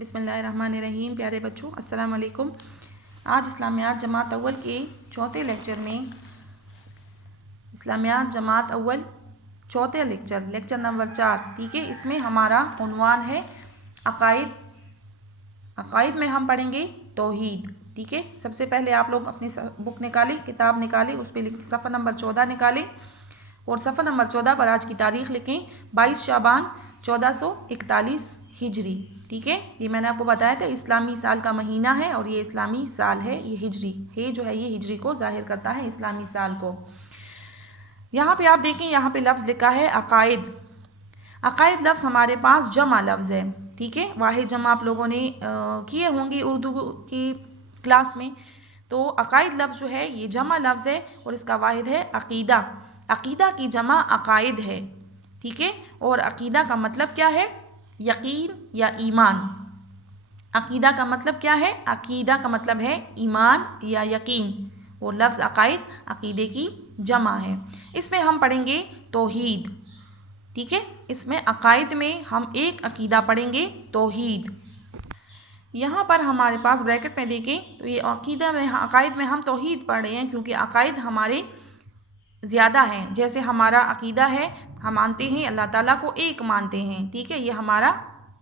بسم اللہ الرحمن الرحیم۔ پیارے بچوں السلام علیکم۔ آج اسلامیات جماعت اول کے چوتھے لیکچر میں اسلامیات جماعت اول چوتھے لیکچر نمبر 4، ٹھیک ہے، اس میں ہمارا عنوان ہے عقائد۔ عقائد میں ہم پڑھیں گے توحید، ٹھیک ہے۔ سب سے پہلے آپ لوگ اپنی بک نکالیں، کتاب نکالیں، اس پہ صفحہ نمبر 14 نکالیں اور صفحہ نمبر 14 پر آج کی تاریخ لکھیں 22 شعبان 1441 ہجری، ٹھیک ہے۔ یہ میں نے آپ کو بتایا تھا اسلامی سال کا مہینہ ہے اور یہ اسلامی سال ہے، یہ ہجری ہے جو ہے یہ ہجری کو ظاہر کرتا ہے، اسلامی سال کو۔ یہاں پہ آپ دیکھیں، یہاں پہ لفظ لکھا ہے عقائد۔ عقائد لفظ ہمارے پاس جمع لفظ ہے، ٹھیک ہے۔ واحد جمع آپ لوگوں نے کیے ہوں گے اردو کی کلاس میں، تو عقائد لفظ جو ہے یہ جمع لفظ ہے اور اس کا واحد ہے عقیدہ۔ عقیدہ کی جمع عقائد ہے، ٹھیک ہے۔ اور عقیدہ کا مطلب کیا ہے؟ یقین یا ایمان۔ عقیدہ کا مطلب کیا ہے؟ عقیدہ کا مطلب ہے ایمان یا یقین، اور لفظ عقائد عقیدے کی جمع ہے۔ اس میں ہم پڑھیں گے توحید، ٹھیک ہے۔ اس میں عقائد میں ہم ایک عقیدہ پڑھیں گے توحید۔ یہاں پر ہمارے پاس بریکٹ میں دیکھیں تو یہ عقیدہ میں عقائد میں ہم توحید پڑھ رہے ہیں کیونکہ عقائد ہمارے زیادہ ہیں۔ جیسے ہمارا عقیدہ ہے، ہم مانتے ہیں اللہ تعالیٰ کو ایک مانتے ہیں، ٹھیک ہے، یہ ہمارا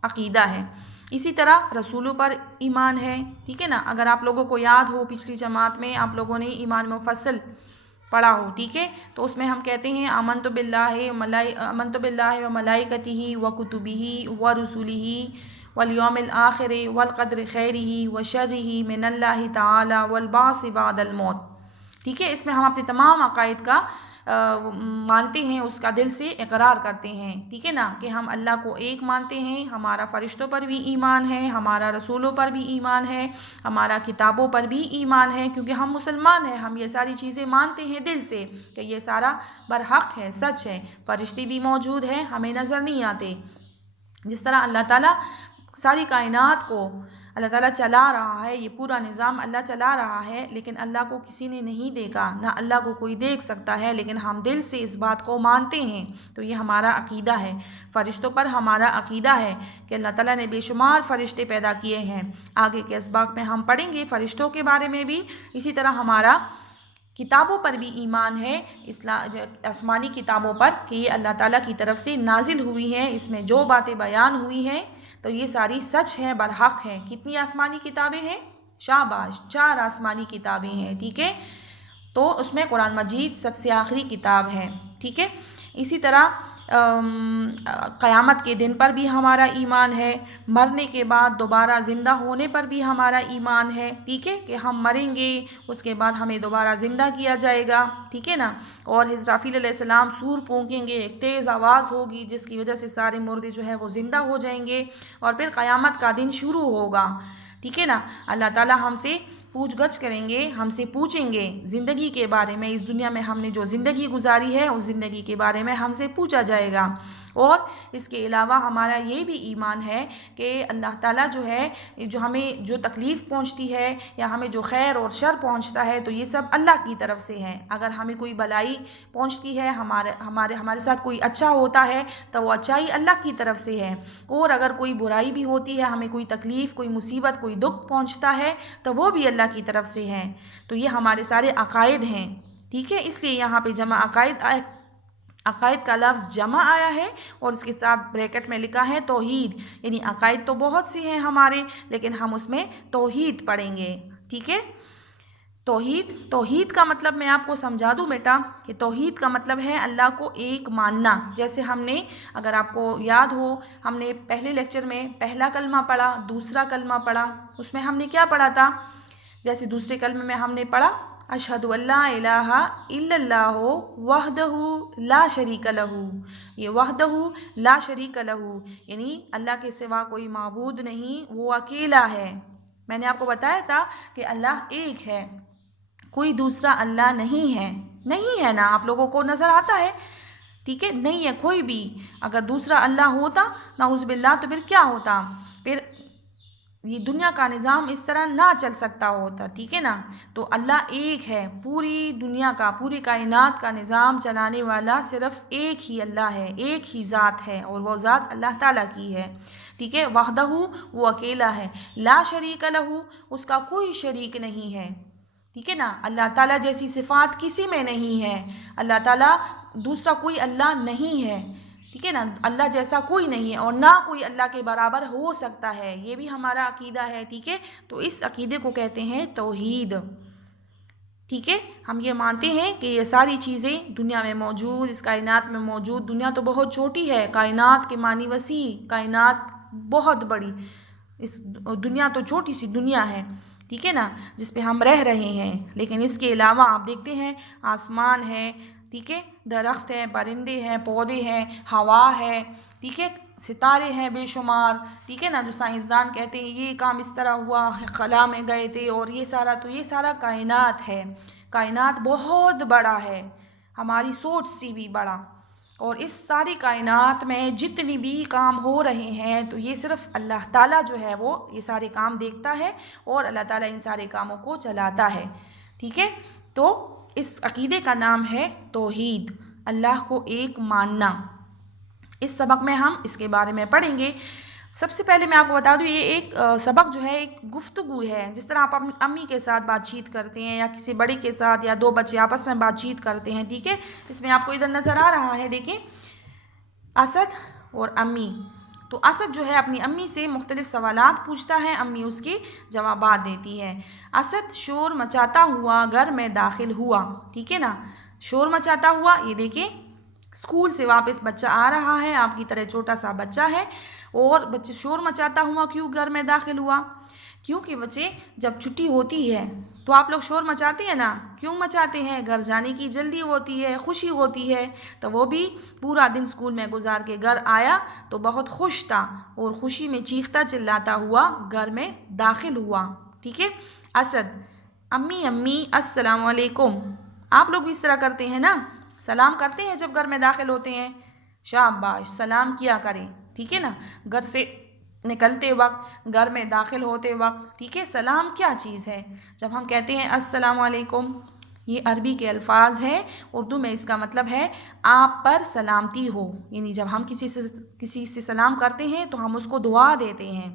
عقیدہ ہے۔ اسی طرح رسولوں پر ایمان ہے، ٹھیک ہے نا۔ اگر آپ لوگوں کو یاد ہو پچھلی جماعت میں آپ لوگوں نے ایمان مفصل پڑھا ہو، ٹھیک ہے، تو اس میں ہم کہتے ہیں آمنت باللہ و ملائکتہ و کتبہ و رسلہ والیوم الآخر والقدر خیرہ و شرہ من اللہ تعالی والبعث بعد الموت، ٹھیک ہے۔ اس میں ہم اپنے تمام عقائد کا مانتے ہیں، اس کا دل سے اقرار کرتے ہیں، ٹھیک ہے نا، کہ ہم اللہ کو ایک مانتے ہیں، ہمارا فرشتوں پر بھی ایمان ہے، ہمارا رسولوں پر بھی ایمان ہے، ہمارا کتابوں پر بھی ایمان ہے، کیونکہ ہم مسلمان ہیں، ہم یہ ساری چیزیں مانتے ہیں دل سے کہ یہ سارا برحق ہے، سچ ہے۔ فرشتے بھی موجود ہیں، ہمیں نظر نہیں آتے۔ جس طرح اللہ تعالیٰ ساری کائنات کو اللہ تعالیٰ چلا رہا ہے، یہ پورا نظام اللہ چلا رہا ہے، لیکن اللہ کو کسی نے نہیں دیکھا، نہ اللہ کو کوئی دیکھ سکتا ہے، لیکن ہم دل سے اس بات کو مانتے ہیں، تو یہ ہمارا عقیدہ ہے۔ فرشتوں پر ہمارا عقیدہ ہے کہ اللہ تعالیٰ نے بے شمار فرشتے پیدا کیے ہیں۔ آگے کے اسباق میں ہم پڑھیں گے فرشتوں کے بارے میں بھی۔ اسی طرح ہمارا کتابوں پر بھی ایمان ہے، آسمانی کتابوں پر، کہ یہ اللہ تعالیٰ کی طرف سے نازل ہوئی ہیں، اس میں جو باتیں بیان ہوئی ہیں تو یہ ساری سچ ہیں، برحق ہیں۔ کتنی آسمانی کتابیں ہیں؟ شاباش، 4 آسمانی کتابیں ہیں، ٹھیک ہے۔ تو اس میں قرآن مجید سب سے آخری کتاب ہے، ٹھیک ہے۔ اسی طرح قیامت کے دن پر بھی ہمارا ایمان ہے، مرنے کے بعد دوبارہ زندہ ہونے پر بھی ہمارا ایمان ہے، ٹھیک ہے، کہ ہم مریں گے، اس کے بعد ہمیں دوبارہ زندہ کیا جائے گا، ٹھیک ہے نا۔ اور اسرافیل علیہ السلام سور پھونکیں گے، ایک تیز آواز ہوگی جس کی وجہ سے سارے مردے جو ہے وہ زندہ ہو جائیں گے، اور پھر قیامت کا دن شروع ہوگا، ٹھیک ہے نا۔ اللہ تعالیٰ ہم سے پوچھ گچھ کریں گے، ہم سے پوچھیں گے زندگی کے بارے میں، اس دنیا میں ہم نے جو زندگی گزاری ہے اس زندگی کے بارے میں ہم سے پوچھا جائے گا۔ اور اس کے علاوہ ہمارا یہ بھی ایمان ہے کہ اللہ تعالیٰ جو ہے، جو ہمیں جو تکلیف پہنچتی ہے یا ہمیں جو خیر اور شر پہنچتا ہے تو یہ سب اللہ کی طرف سے ہے۔ اگر ہمیں کوئی بلائی پہنچتی ہے، ہمارے ساتھ کوئی اچھا ہوتا ہے تو وہ اچھائی اللہ کی طرف سے ہے، اور اگر کوئی برائی بھی ہوتی ہے، ہمیں کوئی تکلیف، کوئی مصیبت، کوئی دکھ پہنچتا ہے تو وہ بھی اللہ کی طرف سے ہے۔ تو یہ ہمارے سارے عقائد ہیں، ٹھیک ہے۔ اس لیے یہاں پہ جمع عقائد کا لفظ جمع آیا ہے اور اس کے ساتھ بریکٹ میں لکھا ہے توحید، یعنی عقائد تو بہت سے ہیں ہمارے، لیکن ہم اس میں توحید پڑھیں گے، ٹھیک ہے۔ توحید کا مطلب میں آپ کو سمجھا دوں بیٹا کہ توحید کا مطلب ہے اللہ کو ایک ماننا۔ جیسے ہم نے، اگر آپ کو یاد ہو، ہم نے پہلے لیکچر میں پہلا کلمہ پڑھا، دوسرا کلمہ پڑھا، اس میں ہم نے کیا پڑھا تھا؟ جیسے دوسرے کلمے میں ہم نے پڑھا اشہد ان لا الہ الا اللہ وحدہ لا شریک لہ۔ یہ وحدہ لا شریک لہ یعنی اللہ کے سوا کوئی معبود نہیں، وہ اکیلا ہے۔ میں نے آپ کو بتایا تھا کہ اللہ ایک ہے، کوئی دوسرا اللہ نہیں ہے نا، آپ لوگوں کو نظر آتا ہے، ٹھیک ہے، نہیں ہے کوئی بھی۔ اگر دوسرا اللہ ہوتا نعوذ باللہ تو پھر کیا ہوتا؟ پھر یہ دنیا کا نظام اس طرح نہ چل سکتا ہوتا، ٹھیک ہے نا. تو اللہ ایک ہے، پوری دنیا کا، پوری کائنات کا نظام چلانے والا صرف ایک ہی اللہ ہے، ایک ہی ذات ہے، اور وہ ذات اللہ تعالیٰ کی ہے. ٹھیک ہے، وحدہ، وہ اکیلا ہے، لا شریک لہ، اس کا کوئی شریک نہیں ہے. ٹھیک ہے نا، اللہ تعالیٰ جیسی صفات کسی میں نہیں ہے، اللہ تعالیٰ دوسرا کوئی اللہ نہیں ہے. ٹھیک ہے نا، اللہ جیسا کوئی نہیں ہے، اور نہ کوئی اللہ کے برابر ہو سکتا ہے. یہ بھی ہمارا عقیدہ ہے. ٹھیک ہے، تو اس عقیدے کو کہتے ہیں توحید. ٹھیک ہے، ہم یہ مانتے ہیں کہ یہ ساری چیزیں دنیا میں موجود، اس کائنات میں موجود. دنیا تو بہت چھوٹی ہے، کائنات کے معنی وسیع، کائنات بہت بڑی. اس دنیا تو چھوٹی سی دنیا ہے، ٹھیک ہے نا، جس پہ ہم رہ رہے ہیں. لیکن اس کے علاوہ آپ دیکھتے ہیں آسمان ہے، ٹھیک ہے، درخت ہیں، پرندے ہیں، پودے ہیں، ہوا ہے، ٹھیک ہے، ستارے ہیں بے شمار. ٹھیک ہے نا، جو سائنسدان کہتے ہیں یہ کام اس طرح ہوا، خلا میں گئے تھے، اور یہ سارا، تو یہ سارا کائنات ہے. کائنات بہت بڑا ہے، ہماری سوچ سے بھی بڑا. اور اس ساری کائنات میں جتنی بھی کام ہو رہے ہیں تو یہ صرف اللہ تعالیٰ جو ہے وہ یہ سارے کام دیکھتا ہے، اور اللہ تعالیٰ ان سارے کاموں کو چلاتا ہے. ٹھیک ہے، تو اس عقیدے کا نام ہے توحید، اللہ کو ایک ماننا. اس سبق میں ہم اس کے بارے میں پڑھیں گے. سب سے پہلے میں آپ کو بتا دوں، یہ ایک سبق جو ہے ایک گفتگو ہے. جس طرح آپ اپنی امی کے ساتھ بات چیت کرتے ہیں، یا کسی بڑے کے ساتھ، یا دو بچے آپس میں بات چیت کرتے ہیں. ٹھیک ہے، اس میں آپ کو ادھر نظر آ رہا ہے، دیکھیں، اسد اور امی. تو اسد جو ہے اپنی امی سے مختلف سوالات پوچھتا ہے، امی اس کے جوابات دیتی ہے. اسد شور مچاتا ہوا گھر میں داخل ہوا. ٹھیک ہے نا، شور مچاتا ہوا، یہ دیکھیں اسکول سے واپس بچہ آ رہا ہے، آپ کی طرح چھوٹا سا بچہ ہے، اور بچے شور مچاتا ہوا کیوں گھر میں داخل ہوا؟ کیونکہ بچے جب چھٹی ہوتی ہے تو آپ لوگ شور مچاتے ہیں نا. کیوں مچاتے ہیں؟ گھر جانے کی جلدی ہوتی ہے، خوشی ہوتی ہے. تو وہ بھی پورا دن اسکول میں گزار کے گھر آیا تو بہت خوش تھا، اور خوشی میں چیختا چلاتا ہوا گھر میں داخل ہوا. ٹھیک ہے، اسد، امی امی السلام علیکم. آپ لوگ بھی اس طرح کرتے ہیں نا، سلام کرتے ہیں جب گھر میں داخل ہوتے ہیں. شاباش، سلام کیا کریں. ٹھیک ہے نا، گھر سے نکلتے وقت، گھر میں داخل ہوتے وقت. ٹھیک ہے، سلام کیا چیز ہے؟ جب ہم کہتے ہیں السلام علیکم، یہ عربی کے الفاظ ہیں، اردو میں اس کا مطلب ہے آپ پر سلامتی ہو. یعنی جب ہم کسی سے سلام کرتے ہیں تو ہم اس کو دعا دیتے ہیں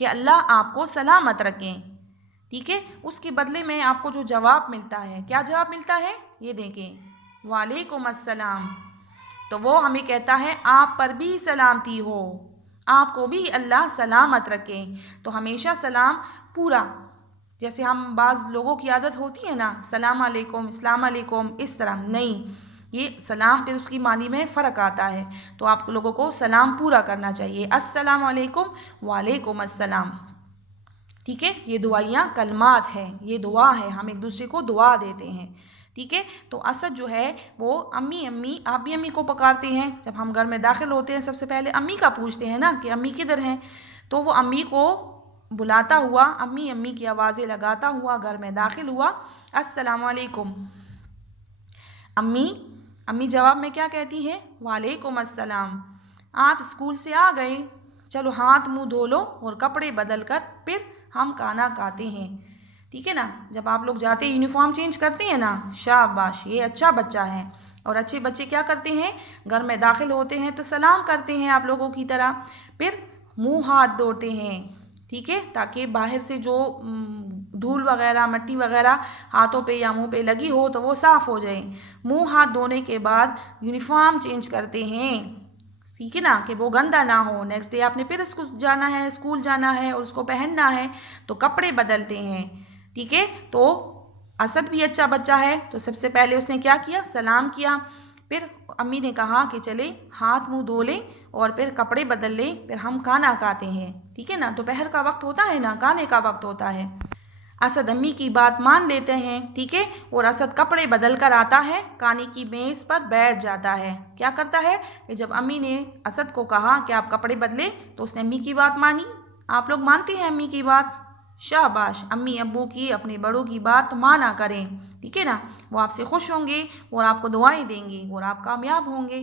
کہ اللہ آپ کو سلامت رکھیں. ٹھیک ہے، اس کے بدلے میں آپ کو جو جواب ملتا ہے، کیا جواب ملتا ہے؟ یہ دیکھیں، وعلیکم السلام. تو وہ ہمیں کہتا ہے آپ پر بھی سلامتی ہو، آپ کو بھی اللہ سلامت رکھے. تو ہمیشہ سلام پورا، جیسے ہم بعض لوگوں کی عادت ہوتی ہے نا، سلام علیکم، السلام علیکم، اس طرح نہیں. یہ سلام پہ اس کی معنی میں فرق آتا ہے. تو آپ لوگوں کو سلام پورا کرنا چاہیے، السلام علیکم، وعلیکم السلام. ٹھیک ہے، یہ دعائیاں کلمات ہیں، یہ دعا ہے، ہم ایک دوسرے کو دعا دیتے ہیں. ٹھیک ہے، تو اسد جو ہے وہ امی امی، آپ بھی امی کو پکارتے ہیں. جب ہم گھر میں داخل ہوتے ہیں سب سے پہلے امی کا پوچھتے ہیں نا کہ امی کدھر ہیں. تو وہ امی کو بلاتا ہوا، امی امی کی آوازیں لگاتا ہوا گھر میں داخل ہوا. السلام علیکم. امی جواب میں کیا کہتی ہے؟ وعلیکم السلام. آپ اسکول سے آ گئے، چلو ہاتھ منہ دھو لو اور کپڑے بدل کر پھر ہم کھانا کھاتے ہیں. ٹھیک ہے نا، جب آپ لوگ جاتے یونیفارم چینج کرتے ہیں نا، شاباش، یہ اچھا بچہ ہے. اور اچھے بچے کیا کرتے ہیں؟ گھر میں داخل ہوتے ہیں تو سلام کرتے ہیں آپ لوگوں کی طرح، پھر منہ ہاتھ دھوتے ہیں. ٹھیک ہے، تاکہ باہر سے جو دھول وغیرہ، مٹی وغیرہ ہاتھوں پہ یا منہ پہ لگی ہو تو وہ صاف ہو جائے. منہ ہاتھ دھونے کے بعد یونیفارم چینج کرتے ہیں. ٹھیک ہے نا، کہ وہ گندا نہ ہو. نیکسٹ ڈے آپ نے پھر جانا ہے، اسکول جانا ہے اور اس کو پہننا ہے، تو کپڑے بدلتے ہیں. ٹھیک ہے، تو اسد بھی اچھا بچہ ہے، تو سب سے پہلے اس نے کیا کیا؟ سلام کیا. پھر امی نے کہا کہ چلے ہاتھ منہ دھو لیں اور پھر کپڑے بدل لیں، پھر ہم کھانا کھاتے ہیں. ٹھیک ہے نا، دوپہر کا وقت ہوتا ہے نا، کھانے کا وقت ہوتا ہے. اسد امی کی بات مان لیتے ہیں. ٹھیک ہے، اور اسد کپڑے بدل کر آتا ہے، کھانے کی میز پر بیٹھ جاتا ہے. کیا کرتا ہے کہ جب امی نے اسد کو کہا کہ آپ کپڑے بدلیں تو اس نے امی کی بات مانی. آپ لوگ مانتے ہیں امی کی بات؟ شاباش، امی ابو کی، اپنے بڑوں کی بات مانا کریں. ٹھیک ہے نا، وہ آپ سے خوش ہوں گے اور آپ کو دعائیں دیں گے اور آپ کامیاب ہوں گے.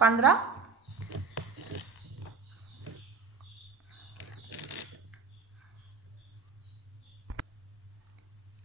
15।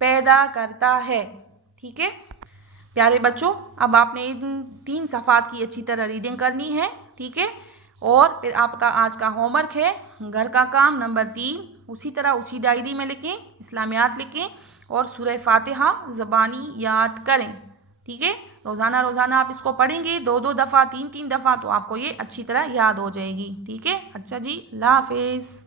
پیدا کرتا ہے. ٹھیک ہے پیارے بچوں، اب آپ نے ان 3 صفحات کی اچھی طرح ریڈنگ کرنی ہے. ٹھیک ہے اور پھر آپ کا آج کا ہوم ورک ہے گھر کا کام نمبر 3 اسی طرح اسی ڈائری میں لکھیں، اسلامیات لکھیں اور سورہ فاتحہ زبانی یاد کریں. ٹھیک ہے روزانہ روزانہ آپ اس کو پڑھیں گے 2 دفعہ 3 دفعہ تو آپ کو یہ اچھی طرح یاد ہو جائے گی. ٹھیک ہے اچھا جی اللہ حافظ.